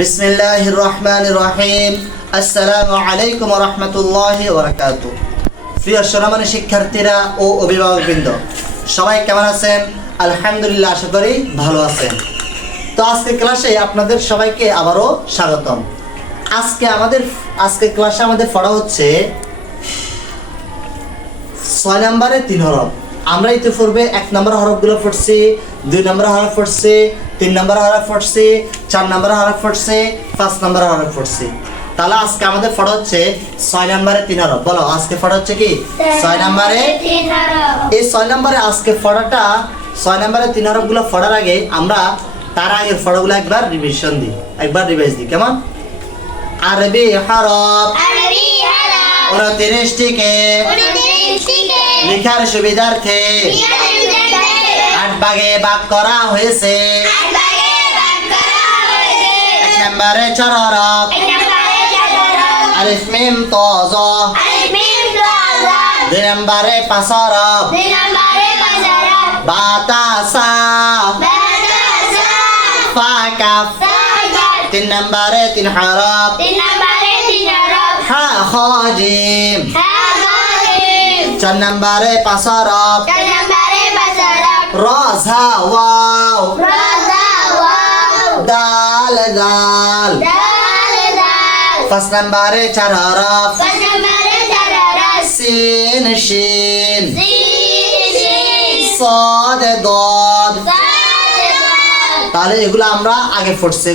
বিসমিল্লাহির রহমানির রহিম। আসসালামু আলাইকুম ওয়া রাহমাতুল্লাহি ওয়া বারাকাতুহু। প্রিয় সম্মানিত শিক্ষার্থীরা ও অভিভাবকবৃন্দ, সবাই কেমন আছেন? আলহামদুলিল্লাহ, আশা করি ভালো আছেন। তো আজকে ক্লাসে আপনাদের সবাইকে আবারও স্বাগতম। আজকে ক্লাসে আমাদের পড়া হচ্ছে 6 নম্বরের 3 হরফ। আমরা ইতিপূর্বে 1 নম্বর হরফগুলো পড়ছি, 2 নম্বর হরফ পড়ছি, 3 নম্বর হরফ পড়ছি, 4 নম্বর হরফ পড়ছি, 5 নম্বর হরফ পড়ছি। তাহলে আজকে আমাদের পড়া হচ্ছে 6 নম্বরের 3 হরফ। বলো, আজকে পড়া হচ্ছে কি? 6 নম্বরে 3 হরফ। এই 6 নম্বরে আজকে পড়াটা 6 নম্বরের 3 হরফগুলো পড়ার আগে আমরা তার আগের পড়াগুলো একবার রিভিশন দিই, একবার রিভাইজ দিই। কেমন? আরবি হরফ 29টিকে লেখার সুবিধার্থে 8 ভাগে ভাগ করা হয়েছে। 1 নম্বরে 4 হরফ, আলিফ মিম ত জ। 2 নম্বরে 5 হরফ, বা তা সা ফা কাফ। 3 নম্বরে 3 হরফ, হা খ জিম। 4 নম্বরে 5 হরফ, র ঝা ওয়াও, দাল দাল। 5 নম্বরে 4 হরফ, সিন শিন, সদ দদ। তাহলে এগুলো আমরা আগে পড়ছি,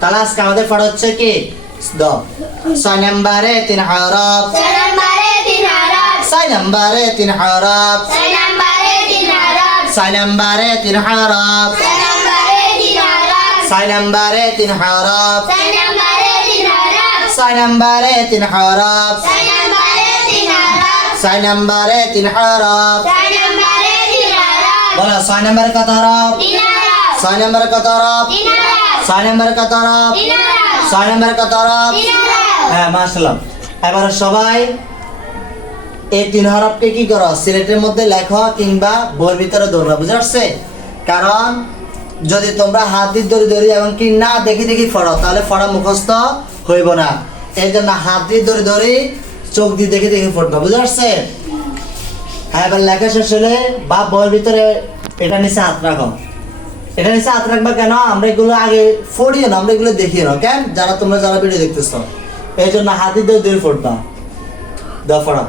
তাহলে আজকে আমাদের পড়া হচ্ছে কি? 6 নম্বরে 3 হরফ, 6 নম্বরে 3 হরফ, 6 নম্বরে 3 হরফ, 6 নম্বরে 3 হরফ, 6 নম্বরে 3 হরফ, 6 নম্বরে 3 হরফ। বলো, 6 নম্বরে কত হরফ? 6 নম্বরে কত হরফ? 6 নম্বরে কত হরফ? 6 নম্বরে কত হরফ? হ্যাঁ, মাশাআল্লাহ। এবারে সবাই এই 3 হরফকে কি করো? সিলেটের মধ্যে লেখো কিংবা বইয়ের ভিতরে দৌড়া, বুঝতে পারছে? কারণ যদি তোমরা হাত দিয়ে দড়ি এবং কি না দেখি পড়ো, তাহলে পড়া মুখস্থ হইব না। এই জন্য হাত দিয়ে দড়ি, চোখ দিয়ে দেখি পড়বা, বুঝতে পারছে? হ্যাঁ, এবার লেখা শেষ হলে বা বইয়ের ভিতরে এটা নিচে হাত রাখো। এটা নিচে হাত রাখবা কেন? আমরা এগুলো আগে পড়িও না, আমরা এগুলো দেখিও না। কেন? যারা ভিডিও দেখতেছো, এই জন্য হাত দিয়ে দড়ি পড়বা। দাও পড়া।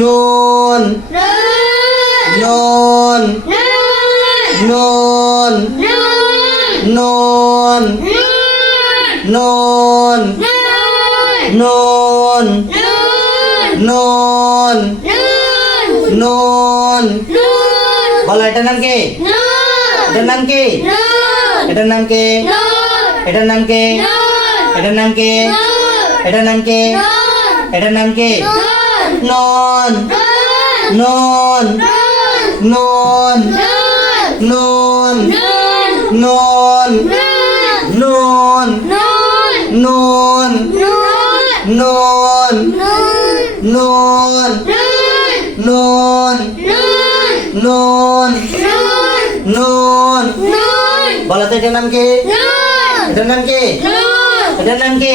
নুন নুন নুন নুন নুন নুন নুন নুন। বলো, এটার নাম কি? এটার নাম কি? এটার নাম কি? এটার নাম কি? এটার নাম কি? এটার নাম কি? এটার নাম কি? নুন নুন নুন নুন নুন নুন নুন নুন নুন নুন নুন নুন। বলো তো, এটার নাম কি? এটার নাম কি? এটার নাম কি?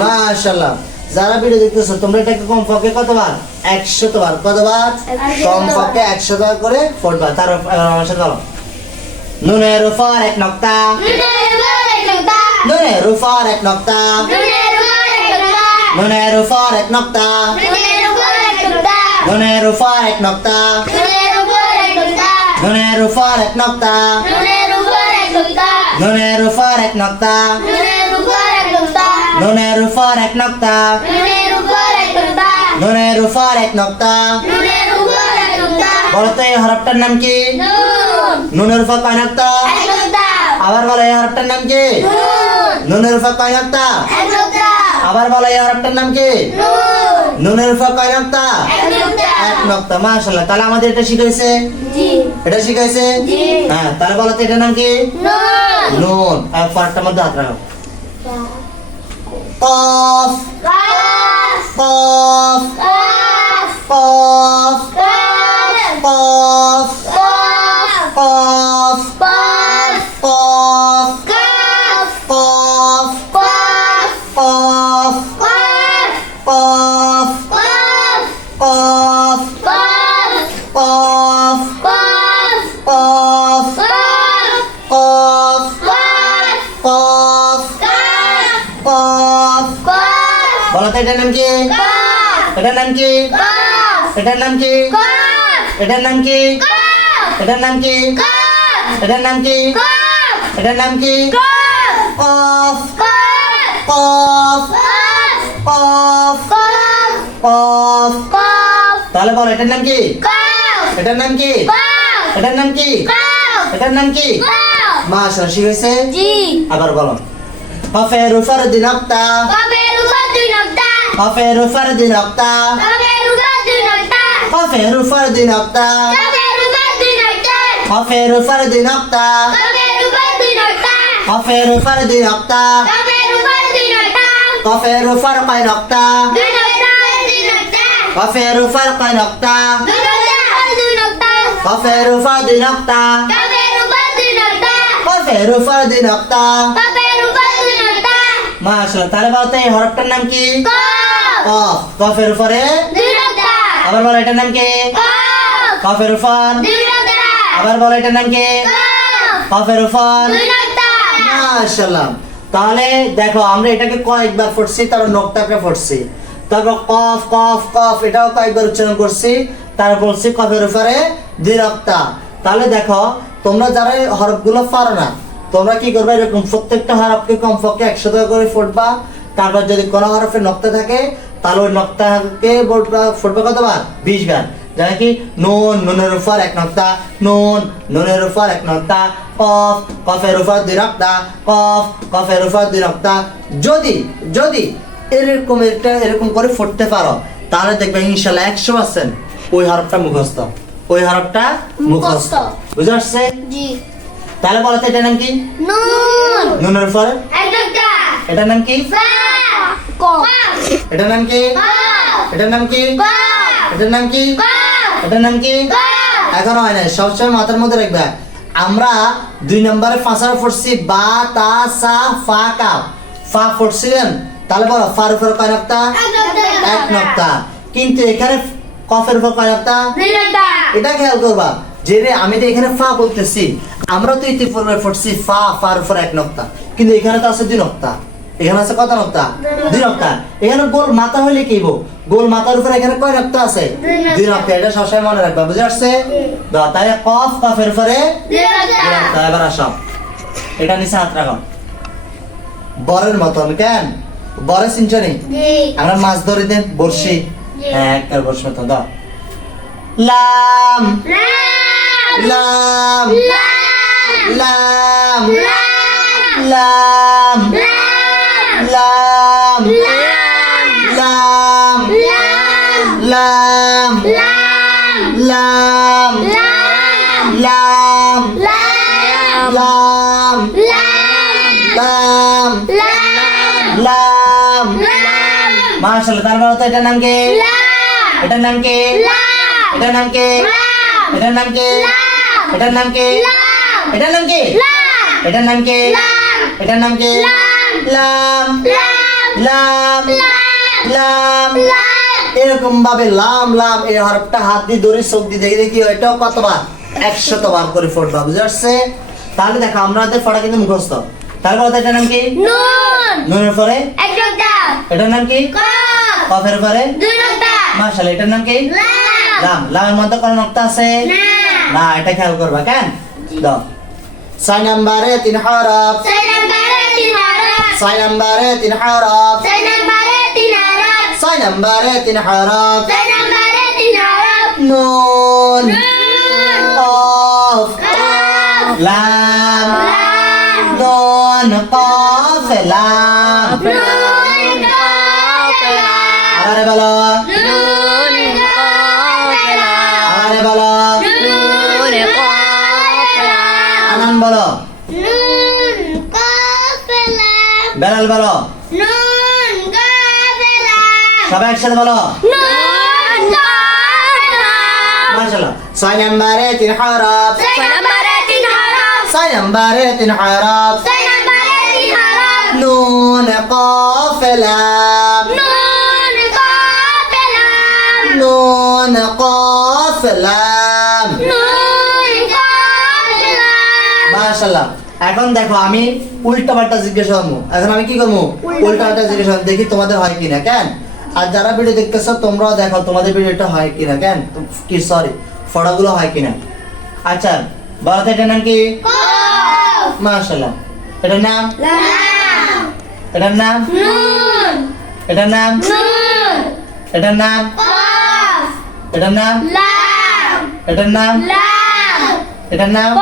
মাশাআল্লাহ। যারা ভিডিও দেখতেছো, তোমরা এটাকে কমপক্ষে কতবার? 100 বার। কতবার? কমপক্ষে 100 বার করে পড়বা। তার আমার সাথে বলো। নুনের উপর 1 নক্তা, নুনের উপর 1 নক্তা, নুনের উপর 1 নক্তা, নুনের উপর 1 নক্তা, নুনের উপর 1 নক্তা, নুনের উপর 1 নক্তা, নুনের উপর 1 নক্তা, নুনের উপর 1 নক্তা। বলো তো, এই হরফটার নাম কি? নুনের উপর কয় নক্তা? আবার বলো, এই হরফটার নাম কি? নুনের উপর কয় নক্তা? আবার বলো, এই হরফটার নাম কি? নুনের উপর কয় নক্তা? 1 নক্তা। মাশাআল্লাহ। তাহলে আমাদের এটা শিখাইছে? এটা শিখাইছে? হ্যাঁ, তাহলে বলো তো, এটার নাম কি? নুন। আর পরেরটার মধ্যে হাত রাখো। কফ কফ কফ কফ কফ কফ বলো তো এটার নাম কি? এটার নাম কি? এটার নাম কি? এটার নাম কি? এটার নাম কি? এটার নাম কি? এটার নাম কি? কফ কফ কফ কফ। তাহলে বলো এটার নাম কি? এটার নাম কি? এটার নাম কি? এটার নাম কি? মাশাআল্লাহ, ঠিক আছে। আবার বলো কফের উপর দুই নক্তা, কফের উপর দুই নক্তা, কফের উপর দুই নক্তা, কফের উপর দুই নক্তা, কফের উপর কয় নক্তা, কফের উপর কয় নক্তা, কফের উপর দুই নক্তা, কফের উপর দুই নক্তা। মাশাআল্লাহ, তাহলে বলতে এই হরফটার নাম কি? কফ। কফের উপরে আবার বলো এটার নাম কি? কফের উপর আবার বলো এটার নাম কি? কফের উপর। মাশাআল্লাহ, তাহলে দেখো আমরা এটাকে কয়েকবার পড়ছি, তারপর নক্তাকে পড়ছি, তারপর কফ কফ কফ এটাও কয়েকবার উচ্চারণ করছি, তারপর বলছি কফের উপরে দুই নক্তা। তাহলে দেখো তোমরা যারা এই হরফগুলো পারো না, তোমরা কি করবে, এরকম প্রত্যেকটা হরফকে কমপক্ষে 100 করে ফুটবা। তারপর যদি কোনো হরফে নক্তা থাকে তাহলে ওই নক্তাকে ফুটবে কতবার? 20 বার। যেমন কি নুন, নুনের উপর এক নক্তা, নুন, নুনের উপর এক নক্তা, কফ, কফের উপর দুই নক্তা, কফ, কফের উপর দুই নক্তা। যদি যদি এরকম করে ফুটতে পারো তাহলে দেখবে ইনশাআল্লাহ 100% ওই হরফটা মুখস্থ, ওই হরফটা মুখস্থ। বুঝতে পারছে? তাহলে বলো তো এটার নাম কি? নুনের উপর এটার নাম কি? এটার নাম কি? এটার নাম কি? এটার নাম কি? এটার নাম কি? এখনো হয় নাই, সবসময় মাথার মধ্যে রাখবে। আমরা 2 নম্বরে ফাঁসার পড়ছি বা তা সা ফা কাফ, ফা পড়ছিলেন, তাহলে বলো ফার উপর কয় নক্তা? এক নক্তা। কিন্তু এখানে কফের উপর কয় নক্তা? এটা খেয়াল করবা যে আমি তো এখানে ফা বলতেছি, আমরা তো ইতিপূর্বে পড়ছি ফা, ফার উপর এক নক্তা, কিন্তু এখানে তো আছে 2 নক্তা। এখানে আছে কত নক্তা? 2 নক্তা। এখানে গোল মাথা হলে কি হবো? গোল মাথার উপরে এখানে কয় নক্তা আছে? 2 নক্তা। এটা সবসময় মনে রাখবা, বুঝে আসছে? তাহলে কফ, কফের উপরে 2 নক্তা। এবার আসো, এটা নিচে হাত রাখো, বরের মতন। কেন বরে সিঞ্চনি? আমরা মাছ ধরে দেন বর্ষি, হ্যাঁ একটা বর্ষি মতন দাও। লাম লাম লাম লাম লাম লাম লাম লাম লাম লাম লাম লাম। মাশাআল্লাহ, তারপর তো এটার নাম কি? এটার নাম কি? এটার নাম কি? এটার নাম কি? এটার নাম কি? এটার নাম কি? এটার নাম কি? এটার নাম কি? লাম লাম লাম। এরকম ভাবে লাম লাম এই হরফটা হাত দিয়ে ধরে চোখ দিয়ে দেখে দেখি এটাও কতবার? 100 বার করে পড়বা, বুঝে আসছে? তাহলে দেখো আমাদের পড়া কিন্তু মুখস্থ। তারপর এটার নাম কি? নুনের পরে এটার নাম কি? কফের উপরে 2 নক্তা। মাশাআল্লাহ, এটার নাম কি? লাম। লামের মধ্যে কোন নক্তা আছে? না, এটা খেয়াল করবা। কেন দাও 6 নম্বরে 3 হরফ, 6 নম্বরে 3 হরফ, 6 নম্বরে 3 হরফ, 6 নম্বরে 3 হরফ, 6 নম্বরে 3 হরফ, 6 নম্বরে 3 হরফ। নুন, কফ, লাম, নুন কফ লাম। আরে বলো, আরে বলো, আনান বলো, বেলাল বলো, সবাই একসাথে বলো। মাশাআল্লাহ, 6 নম্বরে 3 হরফ, 6 নম্বরে 3 হরফ, 6 নম্বরে 3 হরফ, 6 নম্বরে 3 হরফ। নুন কফ লাম, নুন কফ লাম, নুন কফ লাম, নুন কফ লাম। মাশাআল্লাহ, এখন দেখো আমি উল্টা পাল্টা জিজ্ঞাসা করবো, এখন আমি কি করবো উল্টা পাল্টা জিজ্ঞাসা করবো, দেখি তোমাদের হয় কিনা কেন। আর যারা ভিডিও দেখতেছো তোমরাও দেখো তোমাদের ভিডিওটা হয় কিনা কেন, কি সরি ফটোগুলো হয় কিনা। আচ্ছা বলো তো এটার নাম কি? মাশাআল্লাহ। এটার নাম? এটার নাম? এটার নাম? এটার নাম? এটার নাম? এটার নাম? এটার নাম?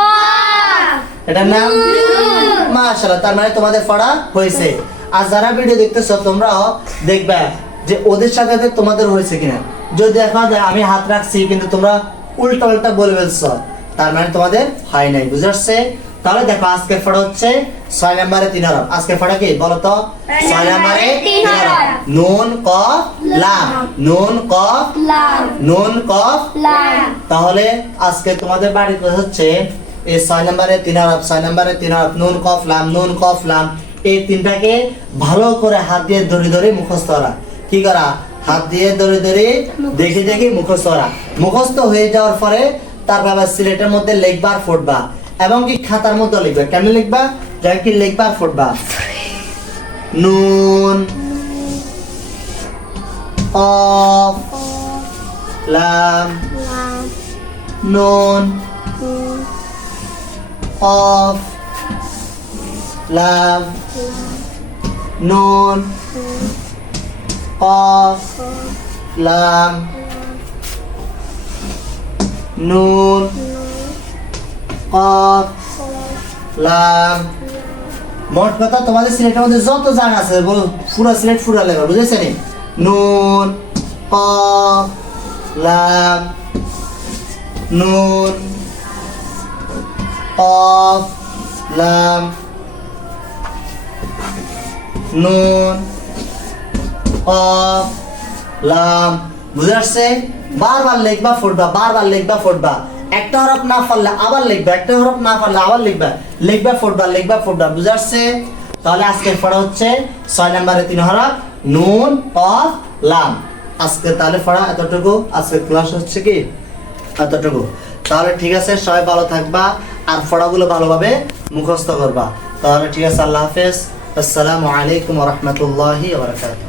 এটার নাম? মাশাআল্লাহ, তার মানে তোমাদের পড়া হয়েছে। আর যারা ভিডিও দেখতেছো তোমরাও দেখবা যে ওদের সাথে তোমাদের হয়েছে কিনা। যদি দেখা যায় আমি হাত রাখছি কিন্তু তোমরা উল্টা উল্টা বলে ফেলছো, তার মানে তোমাদের হয় নাই, বুঝতে পারছে? তাহলে দেখো আজকের পড়া হচ্ছে 6 নম্বরে 3 হরফ। আজকের পড়া কি বলো তো? 6 নম্বরে 3 হরফ। নুন কফ লাম, নুন কফ লাম, নুন কফ লাম। তাহলে আজকে তোমাদের বাড়িতে হচ্ছে এই 6 নম্বরে 3 হরফ, 6 নম্বরে 3 হরফ, নুন কফ লাম, নুন কফ লাম। এই তিনটাকে ভালো করে হাত দিয়ে ধরে ধরে মুখস্থ করা। কি করা? হাত দিয়ে ধরে ধরে দেখে দেখে মুখস্থ করা। মুখস্থ হয়ে যাওয়ার পরে তারপর আবার সিলেটের মধ্যে লিখবা আর ফুটবা, এবং কি খাতার মধ্যে লিখবা। কেমনে লিখবা? যা কি লিখবা আর ফুটবা। নুন কফ লাম, নুন কফ লাম, নুন কফ লাম, নুন কফ লাম। মোট কথা তোমাদের সিলেটের মধ্যে যত জায়গা আছে বলো, পুরো সিলেট পুরো লেখা, বুঝেছেন? নুন কফ লাম, নুন কফ লাম, নুন কফ লাম। বুঝে আসছে? বারবার লিখবা ফুটবা, বারবার লিখবা ফুটবা। একটা হরফ না পারলে আবার লিখবা, একটা হরফ না পারলে আবার লিখবা, লিখবা ফুটবা, লিখবা ফুটবা। বুঝে আসছে? তাহলে আজকের পড়া হচ্ছে 6 নম্বরে 3 হরফ, নুন কফ লাম। আজকে তাহলে পড়া এতটুকু, আজকের ক্লাস হচ্ছে কি এতটুকু। তাহলে ঠিক আছে, সবাই ভালো থাকবা আর পড়াগুলো ভালোভাবে মুখস্থ করবা। তাহলে ঠিক আছে, আল্লাহ হাফেজ, আসসালামু আলাইকুম ওয়া রাহমাতুল্লাহি ওয়া বারাকাতুহু।